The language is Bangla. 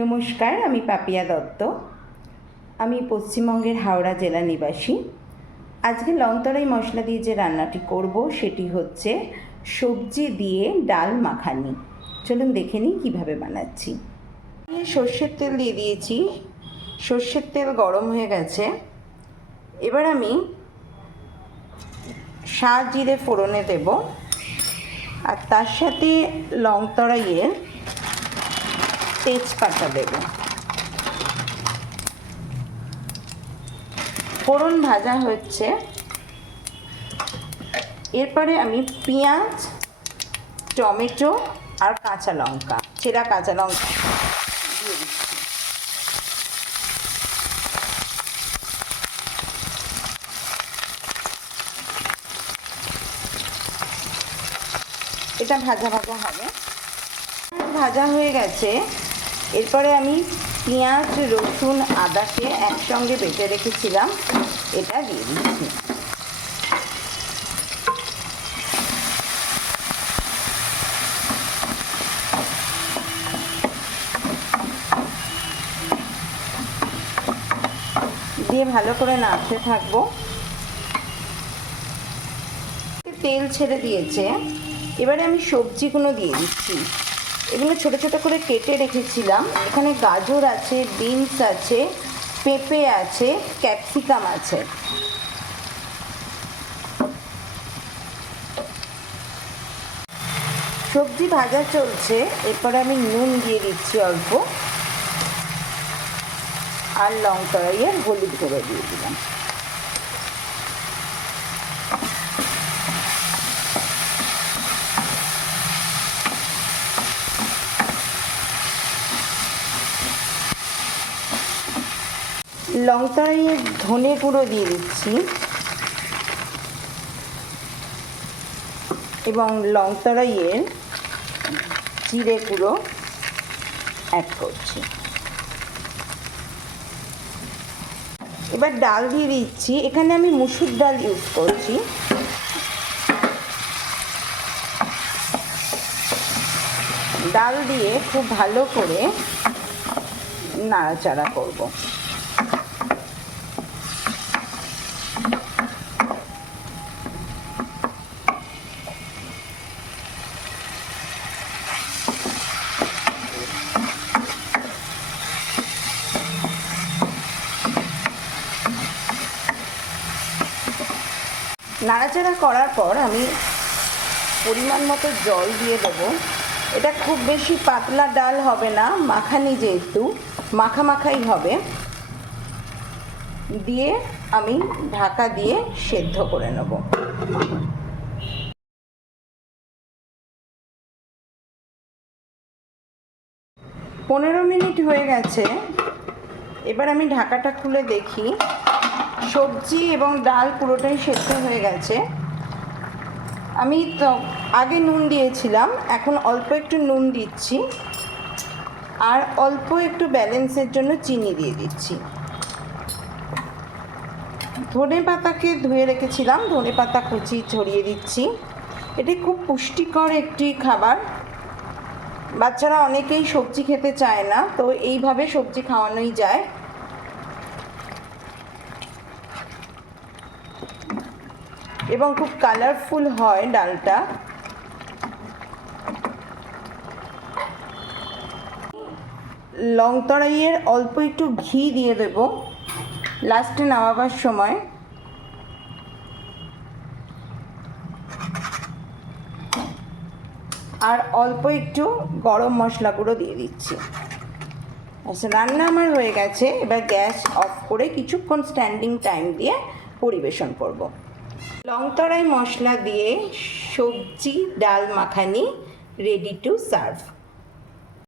নমস্কার, আমি পাপিয়া দত্ত। আমি পশ্চিমবঙ্গের হাওড়া জেলা নিবাসী। আজকে লং তরাই মশলা দিয়ে যে রান্নাটি করব সেটি হচ্ছে সবজি দিয়ে ডাল মাখানি। চলুন দেখে নিই কীভাবে বানাচ্ছি। সর্ষের তেল দিয়ে দিয়েছি, সর্ষের তেল গরম হয়ে গেছে। এবার আমি সাত জিরে ফোড়নে দেব, আর তার সাথে লং তরাইয়ের তেজপাতা দেব। ফোড়ন ভাজা হচ্ছে, এরপরে আমি পেঁয়াজ, টমেটো আর কাঁচা লঙ্কা, ছেঁড়া কাঁচা লঙ্কা দিয়ে দিচ্ছি। এটা ভাজা ভাজা হবে। ভাজা হয়ে গেছে। এরপরে আমি পেঁয়াজ, রসুন, আদাকে একসঙ্গে বেটে রেখেছিলাম, এটা দিয়ে দিচ্ছি। দিয়ে ভালো করে নাড়তে থাকবো। তেল ছেড়ে দিয়েছে। এবারে আমি সবজিগুলো দিয়ে দিচ্ছি। এগুলো ছোট ছোট করে কেটে রেখেছিলাম। এখানে গাজর আছে, বিনস আছে, পেঁপে আছে, ক্যাপসিকাম আছে। সবজি ভাজা চলছে। এরপরে আমি নুন দিয়ে দিচ্ছি অল্প, আর লং তরাইয়ের হলুদ গুঁড়ো দিয়ে দিলাম। লং তরাইয়ের ধনে গুঁড়ো দিয়ে দিচ্ছি এবং লং তরাইয়ের জিরে গুঁড়ো অ্যাড করছি। এবার ডাল দিয়ে দিচ্ছি। এখানে আমি মুসুর ডাল ইউজ করছি। ডাল দিয়ে খুব ভালো করে নাড়াচাড়া করব। নাড়াচাড়া করার পর আমি পরিমাণ মতো জল দিয়ে দেবো। এটা খুব বেশি পাতলা ডাল হবে না, মাখানি যেহেতু মাখা মাখাই হবে। দিয়ে আমি ঢাকা দিয়ে সেদ্ধ করে নেব। 15 মিনিট হয়ে গেছে। এবার আমি ঢাকাটা খুলে দেখি, সবজি এবং ডাল পুরোটাই সেদ্ধ হয়ে গেছে। আমি তো আগে নুন দিয়েছিলাম, এখন অল্প একটু নুন দিচ্ছি, আর অল্প একটু ব্যালেন্সের জন্য চিনি দিয়ে দিচ্ছি। ধনে পাতাকে ধুয়ে রেখেছিলাম, ধনে পাতা কুচি ছড়িয়ে দিচ্ছি। এটি খুব পুষ্টিকর একটি খাবার। বাচ্চারা অনেকেই সবজি খেতে চায় না, তো এইভাবে সবজি খাওয়ানোই যায়। এবং খুব কালারফুল হয় ডালটা। লং তরাইয়ের অল্প একটু ঘি দিয়ে দেব লাস্টে নামাবার সময়। আর অল্প একটু গরম মশলা গুঁড়ো দিয়ে দিচ্ছি। আচ্ছা, রান্না আমার হয়ে গেছে। এবার গ্যাস অফ করে কিছুক্ষণ স্ট্যান্ডিং টাইম দিয়ে পরিবেশন করব। লং তরাই মশলা দিয়ে সবজি ডাল মাখানি রেডি টু সার্ভ।